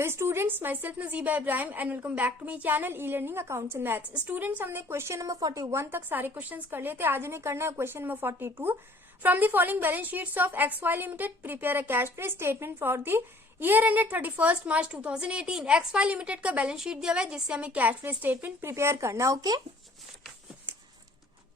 Hello students, myself Najiba Ibrahim and welcome back to my channel e learning accounts and maths. Students, हमने question number 41 तक सारे questions कर लिए थे। आज हमें करना है question number 42। From the following balance sheets of XY limited prepare a cash flow statement for the year ended 31 March 2018। XY limited का बैलेंस शीट दिया हुआ है जिससे हमें कैश फ्लो स्टेटमेंट प्रिपेयर करना। Okay,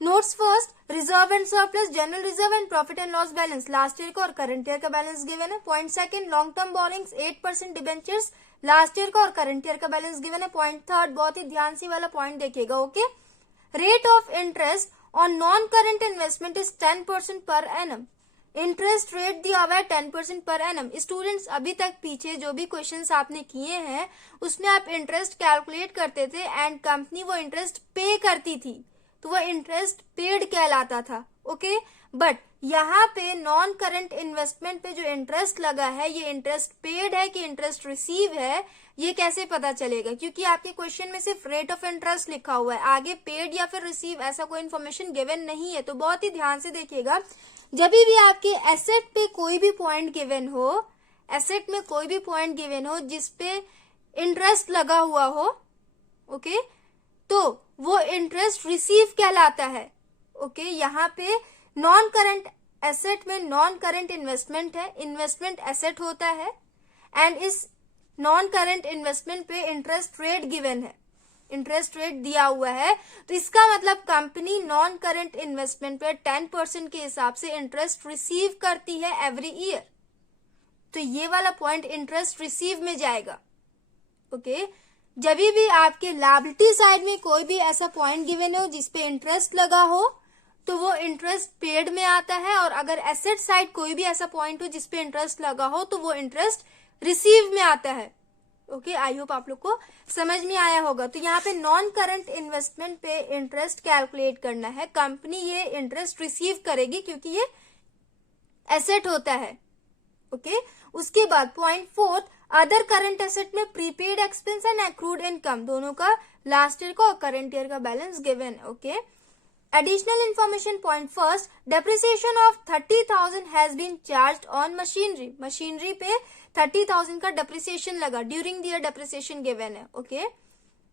notes first, reserve and surplus, general reserve and profit and loss balance last year का और current year का बैलेंस गिवन है। Point second, long term borrowings 8% debentures last year का और current year का balance given है। Point third, बहुत ही ध्यान से वाला पॉइंट देखिएगा। Okay, rate of interest on non current investment is 10% per annum. Interest rate दिया हुआ है 10% पर एनम। स्टूडेंट्स, अभी तक पीछे जो भी क्वेश्चंस आपने किए हैं उसमें आप इंटरेस्ट कैलकुलेट करते थे एंड कंपनी वो इंटरेस्ट पे करती थी तो वो इंटरेस्ट पेड कहलाता था। ओके, बट यहाँ पे नॉन करंट इन्वेस्टमेंट पे जो इंटरेस्ट लगा है ये इंटरेस्ट पेड है कि इंटरेस्ट रिसीव है, ये कैसे पता चलेगा? क्योंकि आपके क्वेश्चन में सिर्फ रेट ऑफ इंटरेस्ट लिखा हुआ है, आगे पेड या फिर रिसीव ऐसा कोई इन्फॉर्मेशन गिवन नहीं है। तो बहुत ही ध्यान से देखिएगा, जब भी आपके एसेट पे कोई भी पॉइंट गिवन हो, एसेट में कोई भी पॉइंट गिवन हो जिसपे इंटरेस्ट लगा हुआ हो, ओके, तो वो इंटरेस्ट रिसीव कहलाता है। ओके, यहाँ पे नॉन करंट एसेट में नॉन करंट इन्वेस्टमेंट है, इन्वेस्टमेंट एसेट होता है एंड इस नॉन करंट इन्वेस्टमेंट पे इंटरेस्ट रेट गिवन है, इंटरेस्ट रेट दिया हुआ है। तो इसका मतलब कंपनी नॉन करंट इन्वेस्टमेंट पे 10% के हिसाब से इंटरेस्ट रिसीव करती है एवरी ईयर। तो ये वाला पॉइंट इंटरेस्ट रिसीव में जाएगा। ओके, जब भी आपके लायबिलिटी साइड में कोई भी ऐसा पॉइंट गिवन हो जिसपे इंटरेस्ट लगा हो तो वो इंटरेस्ट पेड में आता है, और अगर एसेट साइड कोई भी ऐसा पॉइंट हो जिसपे इंटरेस्ट लगा हो तो वो इंटरेस्ट रिसीव में आता है। ओके, आई होप आप लोग को समझ में आया होगा। तो यहाँ पे नॉन करंट इन्वेस्टमेंट पे इंटरेस्ट कैलकुलेट करना है, कंपनी ये इंटरेस्ट रिसीव करेगी क्योंकि ये एसेट होता है। ओके, उसके बाद point fourth, other current asset में prepaid expense and accrued income दोनों का लास्ट ईयर का और करंट ईयर का balance given. Okay, additional information point first, depreciation of 30,000 has been charged on machinery. Machinery पे 30,000 का डेप्रिसिएशन लगा, during the year depreciation given है। Okay,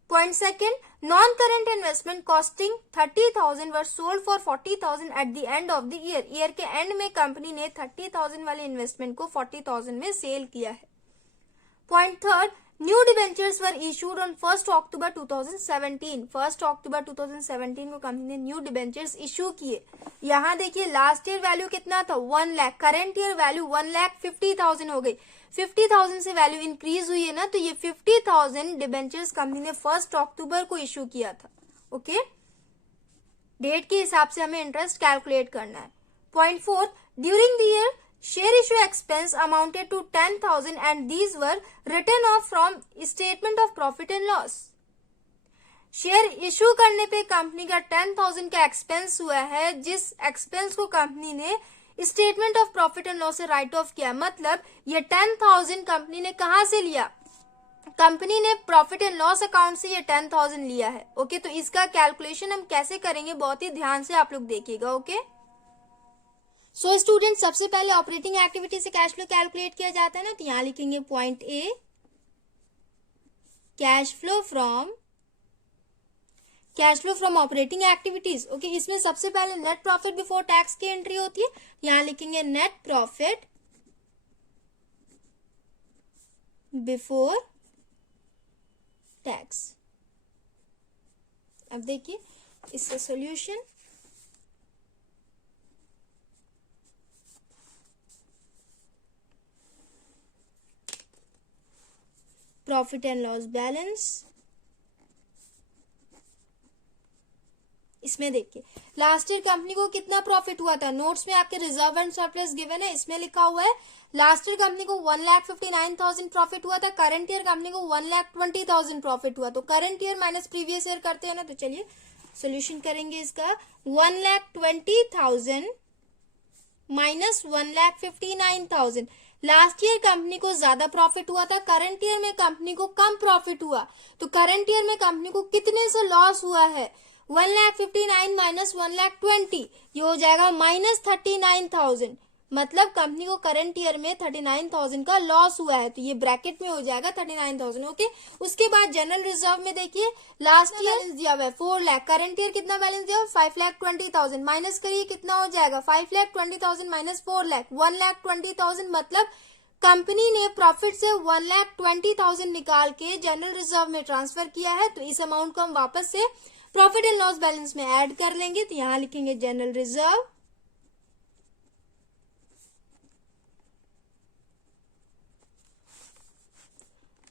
point second, non current investment costing 30,000 were sold for 40,000 at the end of the year. Year के and में company ने 30,000 वाले investment को 40,000 में सेल किया है। Point third, new debentures were issued on 1 अक्टूबर 2017। 1 अक्टूबर 2017 को कंपनी ने न्यू डिबेंचर्स इशू किए। यहाँ देखिए लास्ट ईयर वैल्यू कितना था, 1 लाख, करंट ईयर वैल्यू 1,50,000 हो गई। 50,000 से वैल्यू इंक्रीज हुई है ना, तो ये 50,000 डिबेंचर्स कंपनी ने 1 अक्टूबर को इशू किया था। ओके, डेट के हिसाब से हमें इंटरेस्ट कैलकुलेट करना है। Point fourth, during the year share issue expense amounted to 10,000 and these were written off from statement of profit and loss। Share issue करने पे कंपनी का 10,000 का एक्सपेंस हुआ है, जिस एक्सपेंस को कंपनी ने statement of profit and loss से राइट ऑफ किया। मतलब ये 10,000 कंपनी ने कहां से लिया? कंपनी ने प्रॉफिट एंड लॉस अकाउंट से ये 10,000 लिया है। ओके, तो इसका कैलकुलेशन हम कैसे करेंगे बहुत ही ध्यान से आप लोग देखिएगा। ओके, सो स्टूडेंट, सबसे पहले ऑपरेटिंग एक्टिविटी से कैश फ्लो कैलकुलेट किया जाता है ना, तो यहां लिखेंगे point A, cash flow from operating activities. Okay, इसमें सबसे पहले नेट प्रॉफिट बिफोर टैक्स की एंट्री होती है, यहां लिखेंगे नेट प्रॉफिट बिफोर टैक्स। अब देखिए इसका solution, profit and loss balance. इसमें देखिए लास्ट ईयर कंपनी को कितना प्रॉफिट हुआ था, नोट्स में आपके रिजर्व एंड सरप्लस गिवन है, इसमें लिखा हुआ है लास्ट ईयर कंपनी को 1,59,000 प्रॉफिट हुआ था, करंट ईयर कंपनी को 1,20,000 प्रॉफिट हुआ। तो current year minus previous year करते हैं ना, तो चलिए सोल्यूशन करेंगे इसका। 1,20,000 माइनस 1,59,000। लास्ट ईयर कंपनी को ज्यादा प्रॉफिट हुआ था, करंट ईयर में कंपनी को कम प्रॉफिट हुआ। तो करंट ईयर में कंपनी को कितने से लॉस हुआ है? 1,59,000 माइनस 1,20,000, ये हो जाएगा -39,000। मतलब कंपनी को करंट ईयर में 39,000 का लॉस हुआ है, तो ये ब्रैकेट में हो जाएगा 39,000। ओके, उसके बाद जनरल रिजर्व में देखिए लास्ट ईयर बैलेंस दिया हुआ है 4 लाख, करंट ईयर कितना बैलेंस दिया हुआ है 5,20,000, माइनस करिए कितना हो जाएगा 5,20,000 माइनस 4 लाख 1,20,000, मतलब कंपनी ने प्रॉफिट से 1,20,000 निकाल के जनरल रिजर्व में ट्रांसफर किया है। तो इस अमाउंट को हम वापस से प्रॉफिट एंड लॉस बैलेंस में ऐड कर लेंगे। तो यहां लिखेंगे जनरल रिजर्व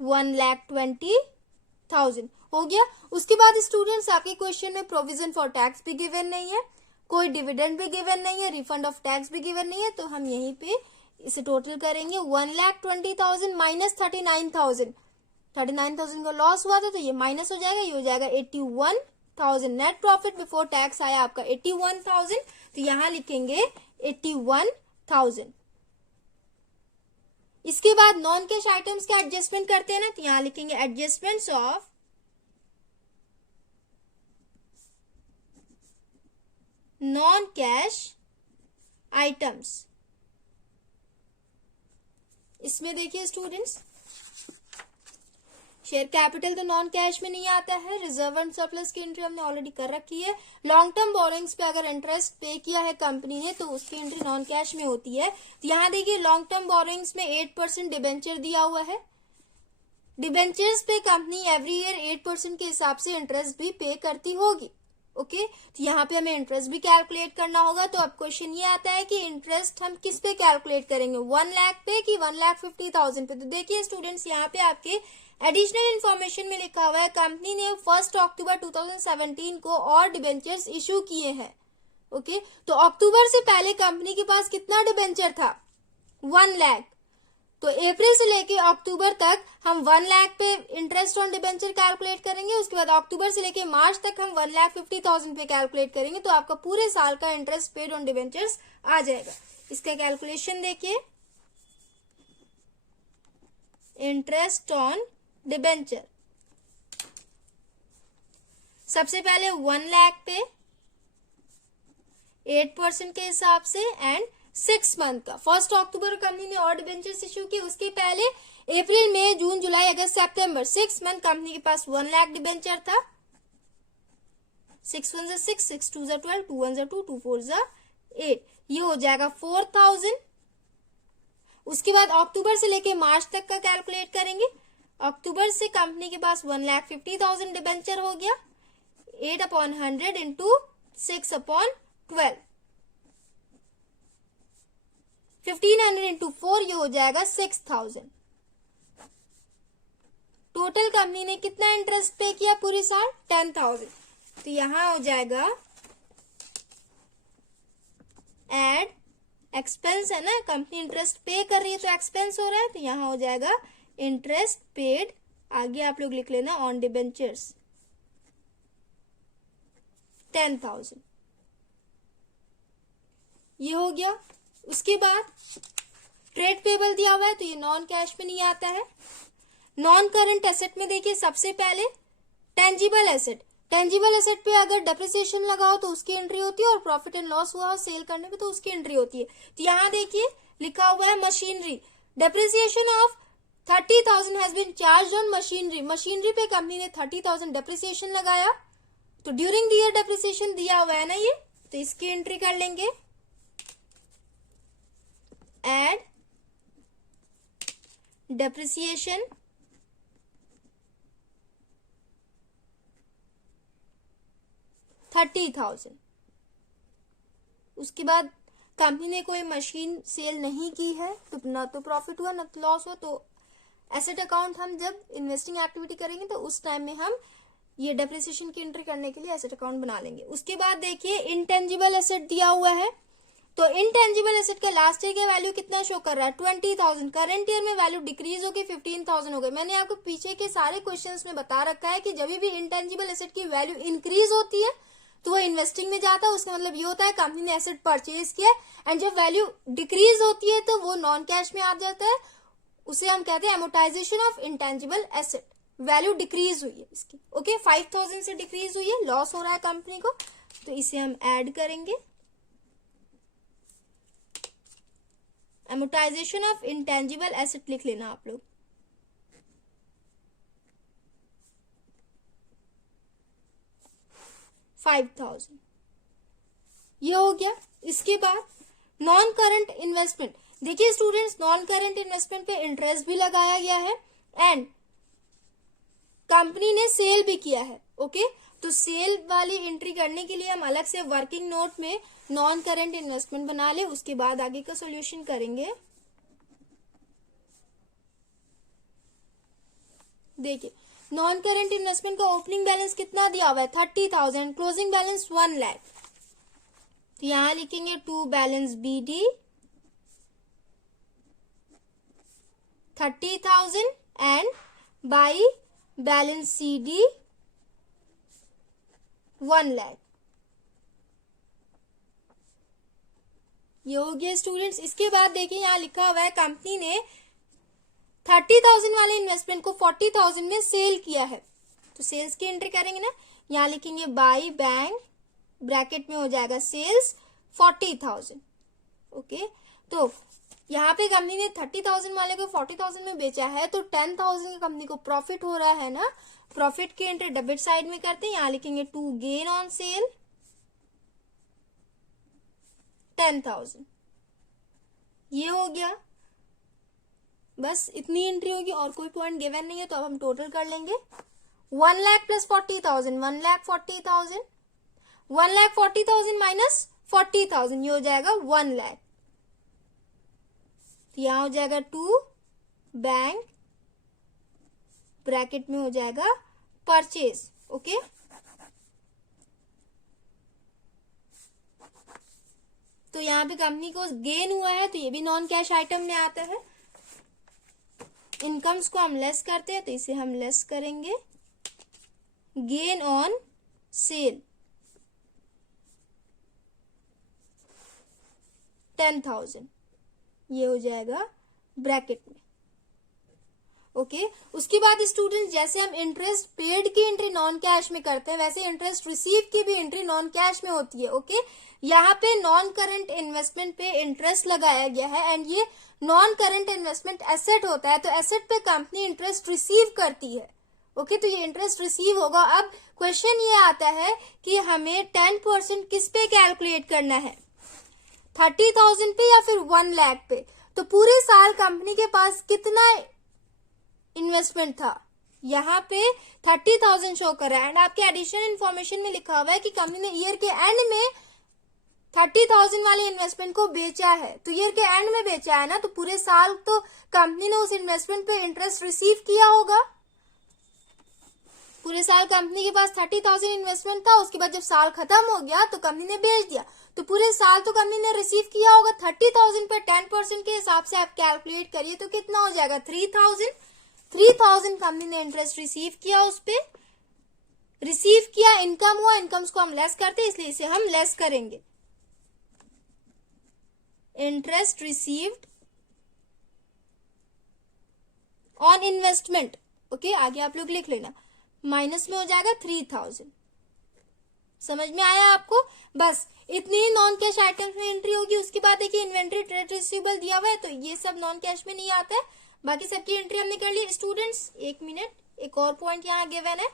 1,20,000 हो गया। उसके बाद स्टूडेंट्स आपके क्वेश्चन में प्रोविजन फॉर टैक्स भी गिवन नहीं है, कोई डिविडेंड भी गिवन नहीं है, रिफंड ऑफ टैक्स भी गिवन नहीं है, तो हम यहीं पे इसे टोटल करेंगे 1,20,000 माइनस 39,000, 39,000 का लॉस हुआ था तो ये माइनस हो जाएगा, ये हो जाएगा 81,000। नेट प्रॉफिट बिफोर टैक्स आया आपका 81,000, तो यहां लिखेंगे 81,000। इसके बाद नॉन कैश आइटम्स के एडजस्टमेंट करते हैं ना, तो यहां लिखेंगे adjustments of non cash items. इसमें देखिए स्टूडेंट्स, शेयर कैपिटल तो नॉन कैश में नहीं आता है, रिजर्व एंड सरप्लस की एंट्री हमने ऑलरेडी कर रखी है। लॉन्ग टर्म बोरोइंग्स पे अगर इंटरेस्ट पे किया है कंपनी ने तो उसकी एंट्री नॉन कैश में होती है। तो यहाँ देखिए लॉन्ग टर्म बोरोइंग्स में 8% डिबेंचर दिया हुआ है। डिबेंचर्स पे कंपनी एवरी ईयर 8% के हिसाब से इंटरेस्ट भी पे करती होगी। ओके, तो यहाँ पे हमें इंटरेस्ट भी कैलकुलेट करना होगा। तो अब क्वेश्चन ये आता है कि इंटरेस्ट हम किस पे कैलकुलेट करेंगे, 1 लाख पे कि 1,50,000 पे। तो देखिए स्टूडेंट्स, यहाँ पे आपके एडिशनल इन्फॉर्मेशन में लिखा हुआ है कंपनी ने 1 अक्टूबर 2017 को और डिबेंचर्स इशू किए हैं। ओके, तो अक्टूबर से पहले कंपनी के पास कितना डिबेंचर था 1 लाख, तो अप्रैल से लेके अक्टूबर तक हम 1 लाख पे इंटरेस्ट ऑन डिबेंचर कैलकुलेट करेंगे। उसके बाद अक्टूबर से लेके मार्च तक हम 1,50,000 पे कैलकुलेट करेंगे, तो आपका पूरे साल का इंटरेस्ट पेड ऑन डिबेंचर्स आ जाएगा। इसका कैलकुलेशन देखिए, इंटरेस्ट ऑन डिबेंचर सबसे पहले 1 लाख पे 8% के हिसाब से एंड 6 मंथ का। 1 अक्टूबर कंपनी ने और डिबेंचर्स इशू किए, उसके पहले अप्रैल मई जून जुलाई अगस्त सितंबर 6 मंथ कंपनी के पास 1 लाख डिबेंचर था। 6 1 6, 6 2 12, 2 1 2, 2 4 8, ये हो जाएगा 4,000। उसके बाद अक्टूबर से लेके मार्च तक का कैलकुलेट करेंगे। अक्टूबर से कंपनी के पास 1,50,000 डिबेंचर हो गया, 8/100 इंटू 6/12, 1,500 इंटू 4, ये हो जाएगा 6,000। टोटल कंपनी ने कितना इंटरेस्ट पे किया पूरे साल 10,000, तो यहां हो जाएगा एड एक्सपेंस, है ना, कंपनी इंटरेस्ट पे कर रही है तो एक्सपेंस हो रहा है, तो यहां हो जाएगा इंटरेस्ट पेड, आगे आप लोग लिख लेना ऑन डिबेंचर्स 10,000, ये हो गया। उसके बाद ट्रेड पेबल दिया हुआ है तो ये नॉन कैश में नहीं आता है। नॉन करंट एसेट में देखिए सबसे पहले टेंजिबल एसेट, टेंजिबल एसेट पे अगर डेप्रिसिएशन लगाओ तो उसकी एंट्री होती है, और प्रॉफिट एंड लॉस हुआ सेल करने पे तो उसकी एंट्री होती है। तो यहाँ देखिए लिखा हुआ है machinery, depreciation of 30,000 has been charge on machinery. Machinery पे कंपनी ने 30,000 डेप्रिसिएशन लगाया, तो ड्यूरिंग द ईयर डेप्रिसिएशन दिया हुआ है ना ये, तो इसकी एंट्री कर लेंगे। Add depreciation 30,000। उसके बाद कंपनी ने कोई मशीन सेल नहीं की है तो ना तो प्रॉफिट हुआ ना तो लॉस हुआ, तो एसेट अकाउंट हम जब इन्वेस्टिंग एक्टिविटी करेंगे तो उस टाइम में हम ये डेप्रिसिएशन की एंट्री करने के लिए एसेट अकाउंट बना लेंगे। उसके बाद देखिए इंटेंजिबल एसेट दिया हुआ है, तो इनटेंजिबल एसेट का लास्ट ईयर का वैल्यू कितना शो कर रहा है 20,000, करंट ईयर में वैल्यू डिक्रीज होकर 15,000 हो गई। मैंने आपको पीछे के सारे क्वेश्चंस में बता रखा है कि जब भी इनटेंजिबल एसेट की वैल्यू इंक्रीज होती है तो वो इन्वेस्टिंग में जाता है, उसका मतलब ये होता है कंपनी ने एसेट परचेज किया, एंड जब वैल्यू डिक्रीज होती है तो वो नॉन कैश में आ जाता है, उसे हम कहते हैं amortisation of intangible asset. Value decrease हुई है इसकी, ओके, 5,000 से डिक्रीज हुई है, लॉस हो रहा है कंपनी को, तो इसे हम ऐड करेंगे। एमोटाइजेशन ऑफ इंटेंजिबल एसेट लिख लेना आप लोग। 5000 ये हो गया। इसके बाद नॉन करंट इन्वेस्टमेंट, देखिए स्टूडेंट्स नॉन करंट इन्वेस्टमेंट पे इंटरेस्ट भी लगाया गया है एंड कंपनी ने सेल भी किया है। ओके, तो सेल वाली एंट्री करने के लिए हम अलग से वर्किंग नोट में नॉन करंट इन्वेस्टमेंट बना ले, उसके बाद आगे का सॉल्यूशन करेंगे। देखिए नॉन करंट इन्वेस्टमेंट का ओपनिंग बैलेंस कितना दिया हुआ है 30,000, क्लोजिंग बैलेंस 1 लाख। तो यहां लिखेंगे to balance BD 30,000 and by balance CD 1 lakh. ये हो गया स्टूडेंट्स। इसके बाद देखिए यहाँ लिखा हुआ है कंपनी ने 30,000 वाले इन्वेस्टमेंट को 40,000 में सेल किया है, तो सेल्स की एंट्री करेंगे ना, यहाँ लिखेंगे बाई बैंक ब्रैकेट में हो जाएगा सेल्स 40,000। ओके, तो यहाँ पे कंपनी ने 30,000 वाले को 40,000 में बेचा है, तो 10,000 की कंपनी को प्रॉफिट हो रहा है ना, प्रॉफिट की एंट्री डेबिट साइड में करते हैं। यहाँ लिखेंगे टू गेन ऑन सेल 10,000। ये हो गया, बस इतनी एंट्री होगी और कोई पॉइंट गिवन नहीं है, तो अब हम टोटल कर लेंगे। 1 लाख प्लस 40,000 1,40,000, 1,40,000 माइनस 40,000 ये हो जाएगा 1 लाख। तो यहां हो जाएगा टू बैंक ब्रैकेट में हो जाएगा परचेज। ओके, तो यहाँ पे कंपनी को गेन हुआ है, तो ये भी नॉन कैश आइटम में आता है। इनकम्स को हम लेस करते हैं, तो इसे हम लेस करेंगे। गेन ऑन सेल 10,000 ये हो जाएगा ब्रैकेट में। ओके, उसके बाद स्टूडेंट जैसे हम इंटरेस्ट पेड की एंट्री नॉन कैश में करते हैं, वैसे इंटरेस्ट रिसीव की भी एंट्री नॉन कैश में होती है। ओके, यहाँ पे नॉन करंट इन्वेस्टमेंट पे इंटरेस्ट लगाया गया है एंड ये नॉन करंट इन्वेस्टमेंट एसेट होता है, तो एसेट पे कंपनी इंटरेस्ट रिसीव करती है। ओके, तो ये इंटरेस्ट रिसीव होगा। अब क्वेश्चन ये आता है कि हमें 10% किस पे कैलकुलेट करना है, 30,000 पे या फिर 1 लाख पे। तो पूरे साल कंपनी के पास कितना इन्वेस्टमेंट था, यहाँ पे 30,000 शो कर रहा है एंड आपके एडिशनल इन्फॉर्मेशन में लिखा हुआ है कि कंपनी ने ईयर के एंड में 30,000 वाले इन्वेस्टमेंट को बेचा है। तो ईयर के एंड में बेचा है ना, तो पूरे साल तो कंपनी ने उस इन्वेस्टमेंट पे इंटरेस्ट रिसीव किया होगा। पूरे साल कंपनी के पास 30,000 इन्वेस्टमेंट था, उसके बाद जब साल खत्म हो गया तो कंपनी ने बेच दिया, तो पूरे साल तो कंपनी ने रिसीव किया होगा। 30,000 पे 10% के हिसाब से आप कैलकुलेट करिए तो कितना हो जाएगा 3,000 कंपनी ने इंटरेस्ट रिसीव किया, उस पे रिसीव किया, इनकम हुआ, इनकम्स को हम लेस करते हैं इसलिए इसे हम लेस करेंगे। Interest received on investment. Okay, आगे आप लोग लिख लेना, माइनस में हो जाएगा 3,000। समझ में आया आपको? बस इतनी ही नॉन कैश आइटम्स में एंट्री होगी। उसके बाद देखिए इन्वेंट्री ट्रेड रिसीवेबल दिया हुआ है, तो ये सब नॉन कैश में नहीं आता है, बाकी सबकी एंट्री हमने कर ली। स्टूडेंट्स एक मिनट, एक और पॉइंट यहाँ गिवन है।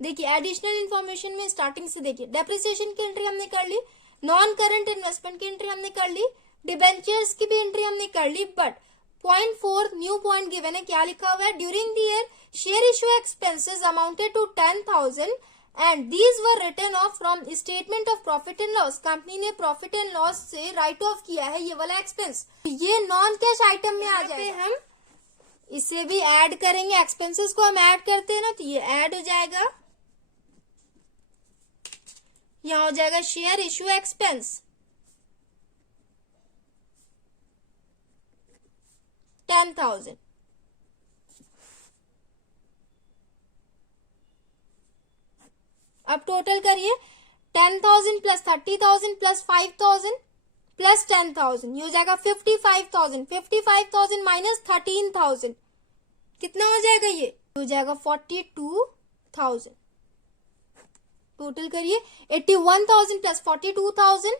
देखिए एडिशनल इन्फॉर्मेशन में स्टार्टिंग से देखिए डेप्रिसिएशन की एंट्री हमने कर ली, नॉन करंट इन्वेस्टमेंट की एंट्री हमने कर ली, डिबेंचर्स की भी एंट्री हमने कर ली। But point 4 new point given है, क्या लिखा हुआ है, during the year share issue expenses amounted to 10,000 and these were written off from statement of profit and loss. Company ने प्रॉफिट एंड लॉस से राइट ऑफ किया है ये वाला एक्सपेंस, ये नॉन कैश आइटम में आ जाएगा। हम इसे भी ऐड करेंगे, एक्सपेंसेस को हम ऐड करते हैं ना, तो ये ऐड हो जाएगा। यहां हो जाएगा शेयर इश्यू एक्सपेंस 10,000। अब टोटल करिए, 10,000 प्लस 30,000 प्लस 5,000 प्लस 10,000 ये हो जाएगा 55,000। 55,000 माइनस 13,000 कितना हो जाएगा, ये हो जाएगा 42,000। टोटल करिए, 81,000 प्लस 42,000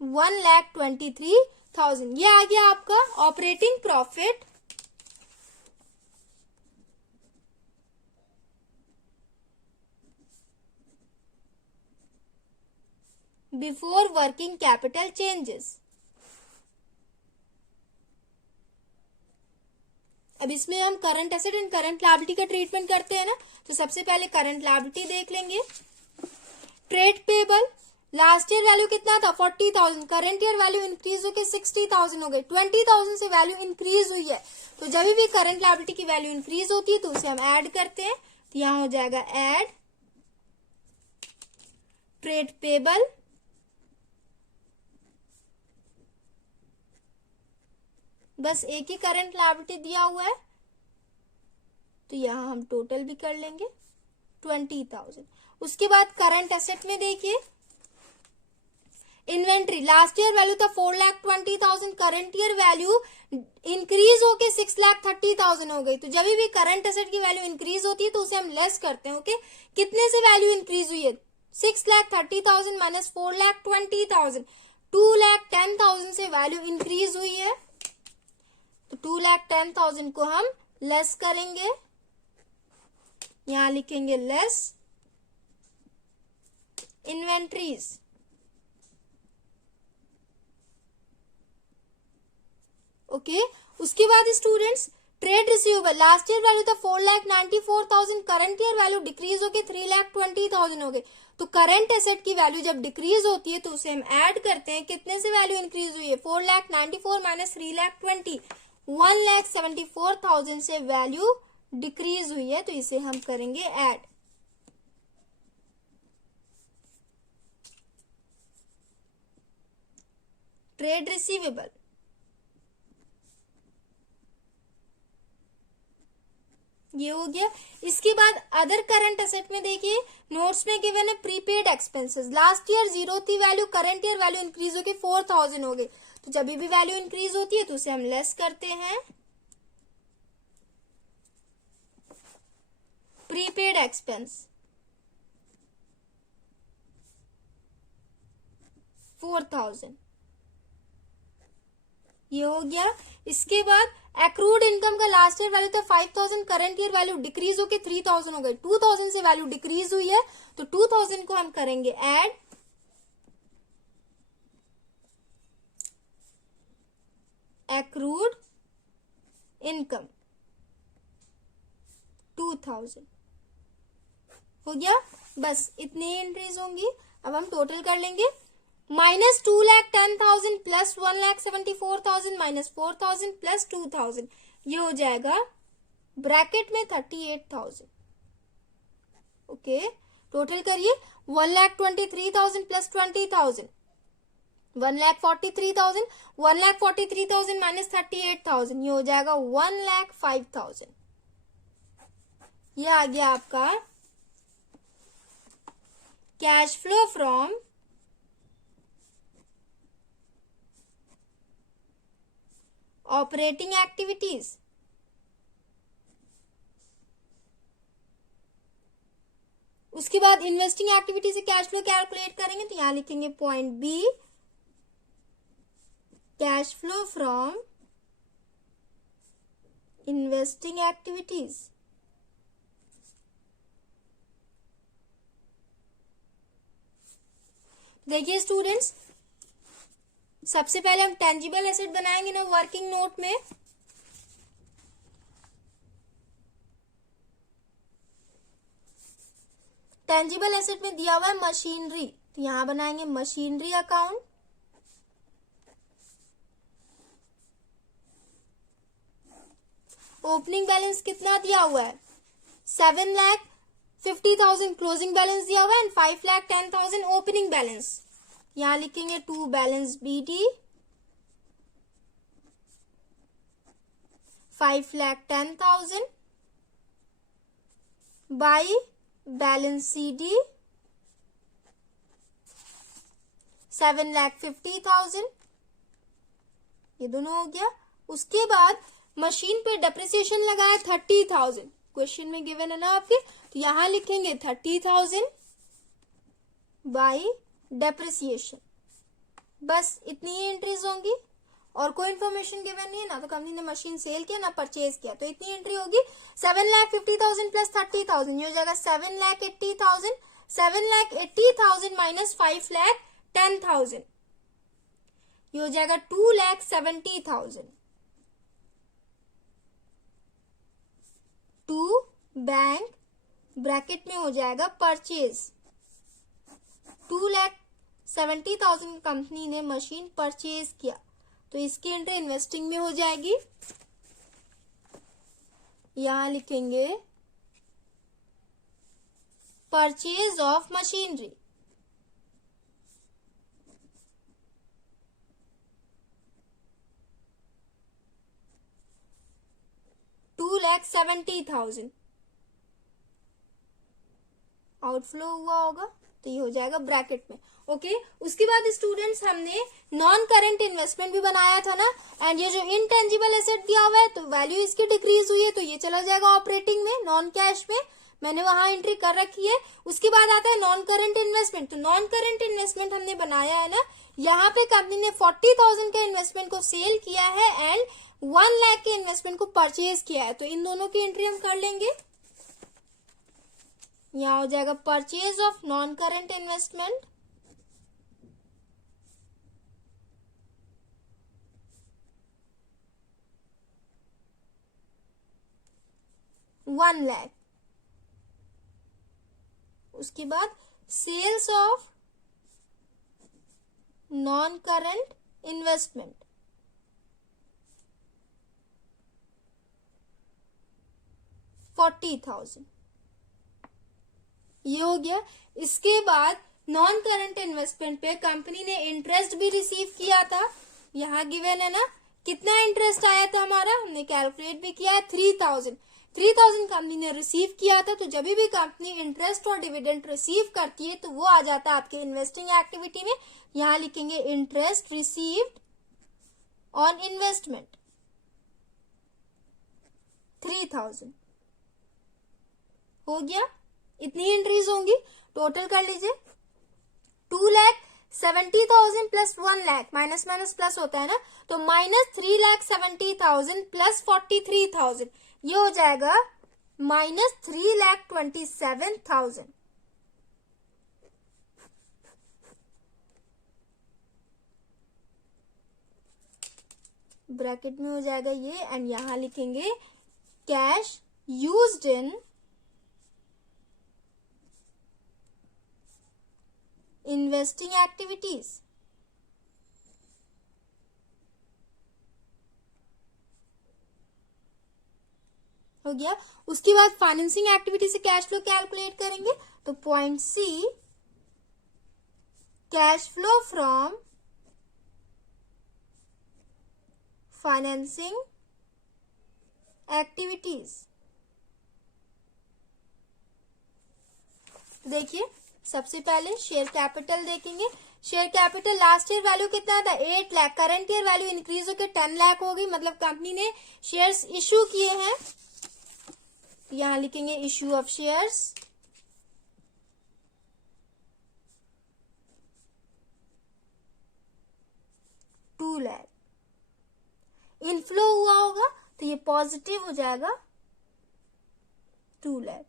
1,23,000। ये आ गया आपका operating profit before working capital changes. अब इसमें हम current asset and current liability का ट्रीटमेंट करते हैं ना, तो सबसे पहले करंट लायबिलिटी देख लेंगे। Trade payable, last year value कितना था 40,000, करंट ईयर वैल्यू इंक्रीज होकर 60,000 हो गई, 20,000 से वैल्यू इंक्रीज हुई है। तो जब भी करंट लायबिलिटी की वैल्यू इंक्रीज होती है तो उसे हम ऐड करते हैं, तो यहां हो जाएगा ऐड ट्रेड पेबल बस एक ही करंट लायबिलिटी दिया हुआ है, तो यहां हम टोटल भी कर लेंगे 20,000। उसके बाद करंट एसेट में देखिए इन्वेंट्री, लास्ट ईयर वैल्यू था 4,20,000, करंट ईयर वैल्यू इंक्रीज होके 6,30,000 हो गई। तो जब भी करंट एसेट की वैल्यू इंक्रीज होती है तो उसे हम लेस करते हैं। ओके, कितने से वैल्यू इंक्रीज हुई है 6,30,000 माइनस 4,20,000, 2,10,000 से वैल्यू इंक्रीज हुई है, तो 2,10,000 को हम लेस करेंगे, यहां लिखेंगे लेस इन्वेंट्रीज। ओके, उसके बाद students trade receivable, last year value था 4,94,000, करंट ईयर वैल्यू डिक्रीज होकर 3,20,000 हो गई। तो करंट एसेट की वैल्यू जब डिक्रीज होती है तो उसे हम ऐड करते हैं, कितने से वैल्यू इंक्रीज हुई है 4,94,000 माइनस 3,20,000, 1,74,000 से वैल्यू डिक्रीज हुई है, तो इसे हम करेंगे ऐड। ट्रेड रिसीवेबल, ये हो गया। इसके बाद अदर करंट एसेट में देखिए नोट्स में गिवन है प्रीपेड एक्सपेंसेस, लास्ट ईयर 0 थी value, current year value increase होकर 4,000 हो गई। तो जब भी वैल्यू इंक्रीज होती है तो उसे हम लेस करते हैं, प्रीपेड एक्सपेंस 4,000, ये हो गया। इसके बाद एक्रूड इनकम का लास्ट ईयर वैल्यू था 5,000, करंट ईयर वैल्यू डिक्रीज होकर 3,000 हो गई, 2,000 से वैल्यू डिक्रीज हुई है, तो 2,000 को हम करेंगे ऐड एक्रूड इनकम 2,000, हो गया। बस इतनी एंट्रीज होंगी। अब हम टोटल कर लेंगे, माइनस 2,10,000 प्लस 1,74,000 माइनस 4,000 प्लस 2,000, ये हो जाएगा ब्रैकेट में 38,000। ओके, टोटल करिए 1,23,000 प्लस 20,000 1,43,000, 1,43,000 माइनस 38,000, ये हो जाएगा 1,05,000। ये आ गया आपका cash flow from operating activities. उसके बाद इन्वेस्टिंग एक्टिविटी से कैश फ्लो कैलकुलेट करेंगे, तो यहां लिखेंगे point B cash flow from investing activities. देखिए स्टूडेंट्स, सबसे पहले हम टेंजिबल एसेट बनाएंगे ना वर्किंग नोट में। टेंजिबल एसेट में दिया हुआ है मशीनरी, तो यहां बनाएंगे मशीनरी अकाउंट। ओपनिंग बैलेंस कितना दिया हुआ है 7,50,000 क्लोजिंग बैलेंस दिया हुआ है एंड 5,10,000 ओपनिंग बैलेंस। यहां लिखेंगे to balance BD 5,10,000 by balance CD 7,50,000, ये दोनों हो गया। उसके बाद मशीन पे डेप्रिसिएशन लगाया 30,000, क्वेश्चन में गिवन है ना आपके, तो यहां लिखेंगे 30,000 बाई डेप्रिसिएशन। बस इतनी ही एंट्रीज होंगी और कोई इन्फॉर्मेशन गिवन नहीं है, ना तो कंपनी ने मशीन सेल किया ना परचेज किया, तो इतनी एंट्री होगी 7,50,000 प्लस 30,000, ये हो जाएगा 7,80,000, 7,80,000 माइनस 5,10,000, ये हो जाएगा 2,70,000। टू बैंक ब्रैकेट में हो जाएगा परचेज, 2,70,000 कंपनी ने मशीन परचेज किया, तो इसकी एंट्री इन्वेस्टिंग में हो जाएगी। यहां लिखेंगे परचेज ऑफ मशीनरी, $2,70,000 आउटफ्लो हुआ होगा, तो ये हो जाएगा ब्रैकेट में। ओके उसके बाद स्टूडेंट्स हमने नॉन करेंट इन्वेस्टमेंट भी बनाया था ना, एंड ये जो इनटेंजिबल एसेट दिया हुआ है तो वैल्यू इसकी डिक्रीज हुई है, तो ये चला जाएगा ऑपरेटिंग में, नॉन कैश में, मैंने वहां एंट्री कर रखी है। उसके बाद आता है नॉन करेंट इन्वेस्टमेंट, तो नॉन करेंट इन्वेस्टमेंट हमने बनाया है ना, यहाँ पे कंपनी ने 40,000 के इन्वेस्टमेंट को सेल किया है एंड 1 लाख के इन्वेस्टमेंट को परचेज किया है, तो इन दोनों की एंट्री हम कर लेंगे। यहां हो जाएगा purchase of non current investment, $1 lakh. उसके बाद sales of non current investment, $40,000, ये हो गया। इसके बाद नॉन करंट इन्वेस्टमेंट पे कंपनी ने इंटरेस्ट भी रिसीव किया था, यहां गिवन है ना, कितना इंटरेस्ट आया था हमारा, हमने कैलकुलेट भी किया है, 3,000 कंपनी ने रिसीव किया था। तो जब भी कंपनी इंटरेस्ट और डिविडेंड रिसीव करती है तो वो आ जाता है आपके इन्वेस्टिंग एक्टिविटी में, यहां लिखेंगे इंटरेस्ट रिसीव्ड ऑन इन्वेस्टमेंट 3,000 हो गया। इतनी एंट्रीज होंगी, टोटल कर लीजिए 2,70,000 plus 1 lakh, minus minus plus होता है ना, तो माइनस 3,70,000 प्लस 43,000, ये हो जाएगा माइनस 3,27,000। ब्रैकेट में हो जाएगा ये, एंड यहां लिखेंगे cash used in investing activities, हो गया। उसके बाद फाइनेंसिंग एक्टिविटी से कैश फ्लो कैलकुलेट करेंगे, तो point C cash flow from financing activities. देखिए सबसे पहले शेयर कैपिटल देखेंगे, share capital last year value कितना था 8 lakh, current year value increase होकर 10 लाख हो गई, मतलब कंपनी ने शेयर्स इश्यू किए हैं, यहां लिखेंगे issue of shares, $2 lakh. Inflow हुआ होगा तो ये पॉजिटिव हो जाएगा 2 लाख,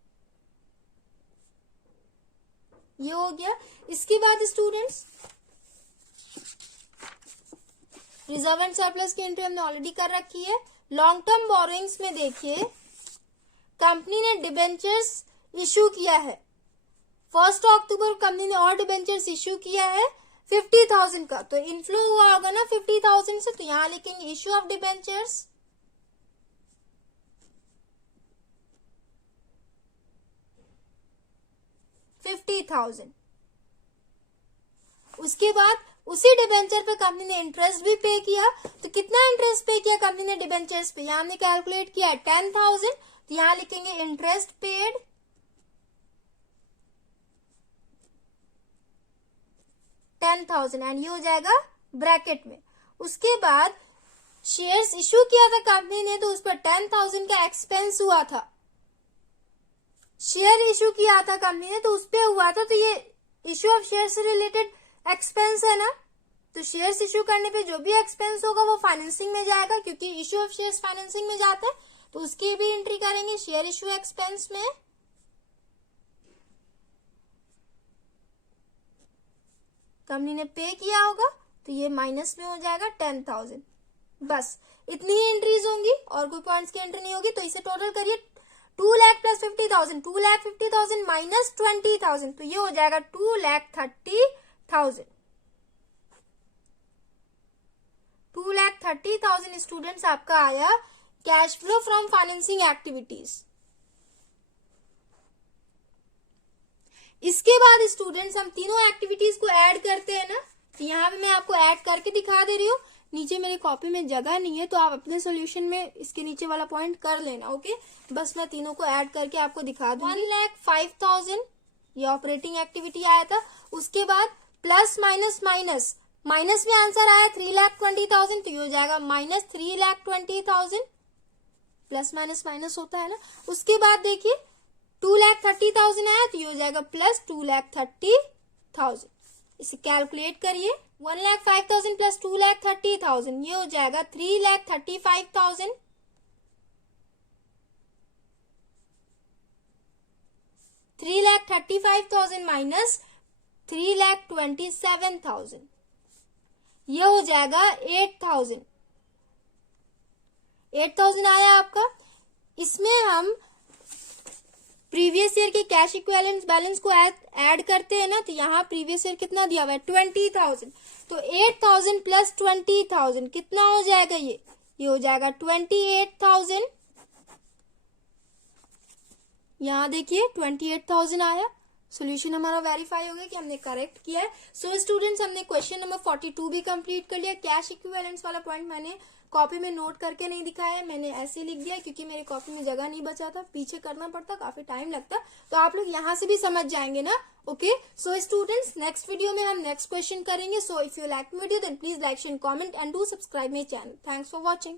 ये हो गया। इसके बाद स्टूडेंट्स रिजर्व एंड सरप्लस की एंट्री हमने ऑलरेडी कर रखी है। लॉन्ग टर्म बोरोइंग्स में देखिए कंपनी ने डिबेंचर्स इश्यू किया है, 1 अक्टूबर कंपनी ने और डिबेंचर्स इश्यू किया है 50,000 का, तो इनफ्लो हुआ होगा ना 50,000 से, तो यहां लिखेंगे इश्यू ऑफ डिबेंचर्स, $50,000। उसके बाद उसी डिबेंचर पे कंपनी ने इंटरेस्ट भी पे किया, तो कितना इंटरेस्ट पे किया कंपनी ने डिबेंचर्स पे, यहां हमने कैलकुलेट किया 10,000, तो यहां लिखेंगे इंटरेस्ट पेड 10,000 एंड ये हो जाएगा ब्रैकेट में। उसके बाद शेयर्स इश्यू किया था कंपनी ने, तो उस पर 10,000 का एक्सपेंस हुआ था, शेयर इश्यू किया था कंपनी ने तो उस पे हुआ था, तो ये इश्यू ऑफ शेयर से रिलेटेड एक्सपेंस है ना, तो शेयर्स इश्यू करने पे जो भी एक्सपेंस होगा वो फाइनेंसिंग में जाएगा, क्योंकि इश्यू ऑफ शेयर्स फाइनेंसिंग में जाता है, तो उसकी भी एंट्री करेंगे शेयर इश्यू एक्सपेंस में। कंपनी ने पे किया होगा तो ये माइनस में हो जाएगा 10,000। बस इतनी ही एंट्रीज होंगी और कोई पॉइंट्स की एंट्री नहीं होगी। तो इसे टोटल करिए 2 लाख प्लस 50,000, 2 लाख 50,000 माइनस 20,000, तो ये हो जाएगा 2 लाख 30,000। 2 लाख 30,000 स्टूडेंट्स आपका आया cash flow from financing activities. इसके बाद स्टूडेंट्स हम तीनों एक्टिविटीज को ऐड करते हैं ना, तो यहाँ पे मैं आपको ऐड करके दिखा दे रही हूँ। नीचे मेरी कॉपी में जगह नहीं है तो आप अपने सॉल्यूशन में इसके नीचे वाला पॉइंट कर लेना। ओके, बस मैं तीनों को ऐड करके आपको दिखा दूँ। 1,05,000 ये ऑपरेटिंग एक्टिविटी आया था। उसके बाद प्लस माइनस माइनस, माइनस में आंसर आया 3,20,000, तो ये हो जाएगा माइनस 3,20,000। प्लस माइनस माइनस होता है ना। उसके बाद देखिए 2,30,000 आया तो ये हो जाएगा प्लस 2,30,000। इसे कैलकुलेट करिए। 1,05,000 प्लस 2,30,000 ये हो जाएगा 3,35,000। 3,35,000 माइनस 3,27,000 ये हो जाएगा 8,000। 8,000 आया आपका। इसमें हम प्रीवियस ईयर के कैश इक्विवेलेंट बैलेंस को ऐड करते हैं ना, तो यहाँ प्रीवियस ईयर कितना दिया हुआ है 20,000, तो 8,000 प्लस 20,000 कितना हो जाएगा ये हो जाएगा 28,000। यहाँ देखिए 28,000 आया। सॉल्यूशन हमारा वेरीफाई हो गया कि हमने करेक्ट किया है। सो स्टूडेंट्स हमने क्वेश्चन नंबर 42 भी कंप्लीट कर लिया। कैश इक्विवेलेंट्स वाला पॉइंट मैंने कॉपी में नोट करके नहीं दिखाया है, मैंने ऐसे लिख दिया क्योंकि मेरी कॉपी में जगह नहीं बचा था, पीछे करना पड़ता, काफी टाइम लगता, तो आप लोग यहाँ से भी समझ जाएंगे ना। Okay, so students next video में हम नेक्स्ट क्वेश्चन करेंगे। So if you like video then please like share comment and do subscribe my channel. Thanks for watching.